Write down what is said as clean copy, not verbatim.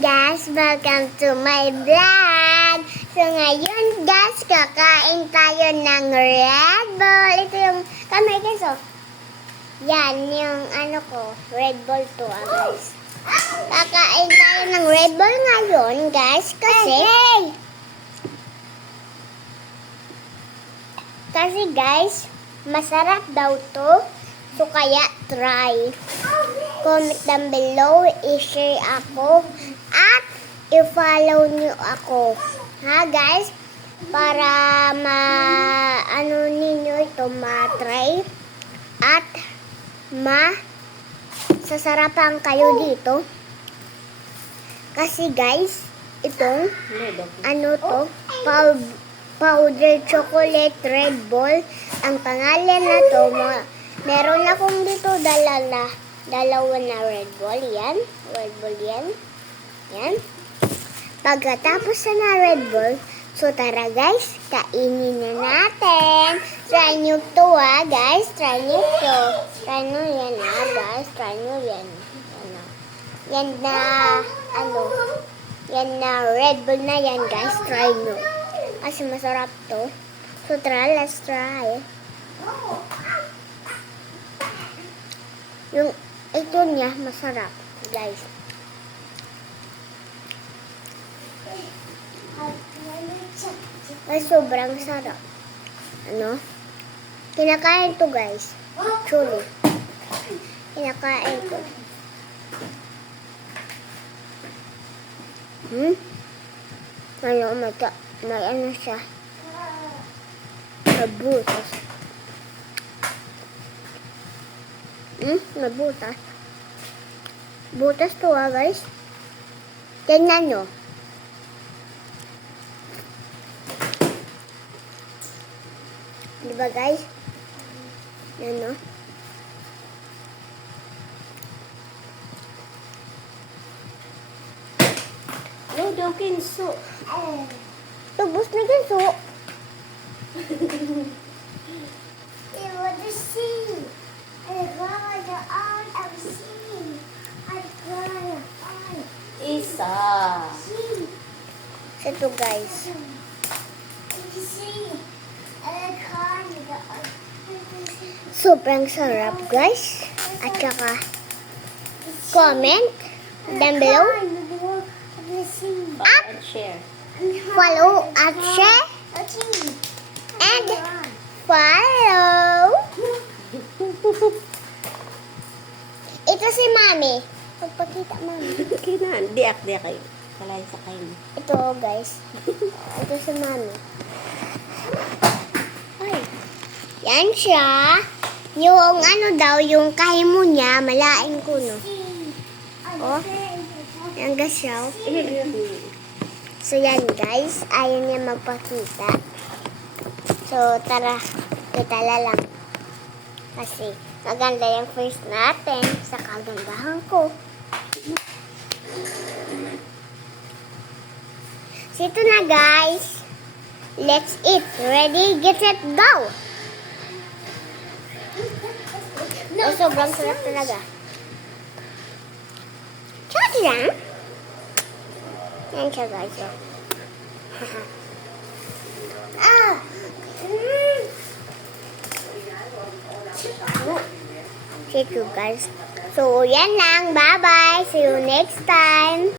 guys! Welcome to my vlog! So ngayon guys, kakain tayo ng Red Bull. Ito yung kamay guys oh. Yan, yung ano ko, Red Bull to guys. Kakain tayo ng Red Bull ngayon guys kasi guys, masarap daw to. So kaya try. Comment down below, i-share ako, at i-follow nyo ako. Ha guys? Para ano ninyo ito, ma-try. At sasarapan kayo dito. Kasi guys, itong ano to, powder chocolate Red Bull. Ang pangalan na to, meron akong dito dalawa na Red Bull. Yan. Red Bull yan. Yan. Pagkatapos na Red Bull, so tara guys, kainin na natin. Try nyo to guys. Try nyo to. Try nyo yan guys. Try nyo yan. Yan na, yan na Red Bull na yan guys. Try nyo. Kasi masarap to. So tara, let's try. Yung ito niya masarap, guys. Ay, sobrang sarap. Ano? Kinakain to, guys. Actually. Kinakain ko. Ano, may ano siya. Mabutas. Mabutas. Butas to guys. Tingnan nyo. Diba guys? Ano? No, daw kinso. Tubos na ganso. Isa. Ito guys. Sobrang sarap guys. At saka comment down below. And share. Follow at share. And follow. Ito si Mami. Pagpakita Mami. Kinan, diak kayo. Kalay sa kayo. Ito guys. Ito si Mami. Ay. Yan siya. Yung ano daw, yung kahimo niya, malaing ko no. Oh. Yan guys siya. So yan guys, ayaw niya magpakita. So tara, kita lang. Kasi maganda yung face natin sa kagandahan ko. So ito na guys. Let's eat. Ready, get set, go! Oh, sobrang sarap talaga. Charot lang. Yan siya guys. See you guys. So yan lang. Bye-bye. See you next time.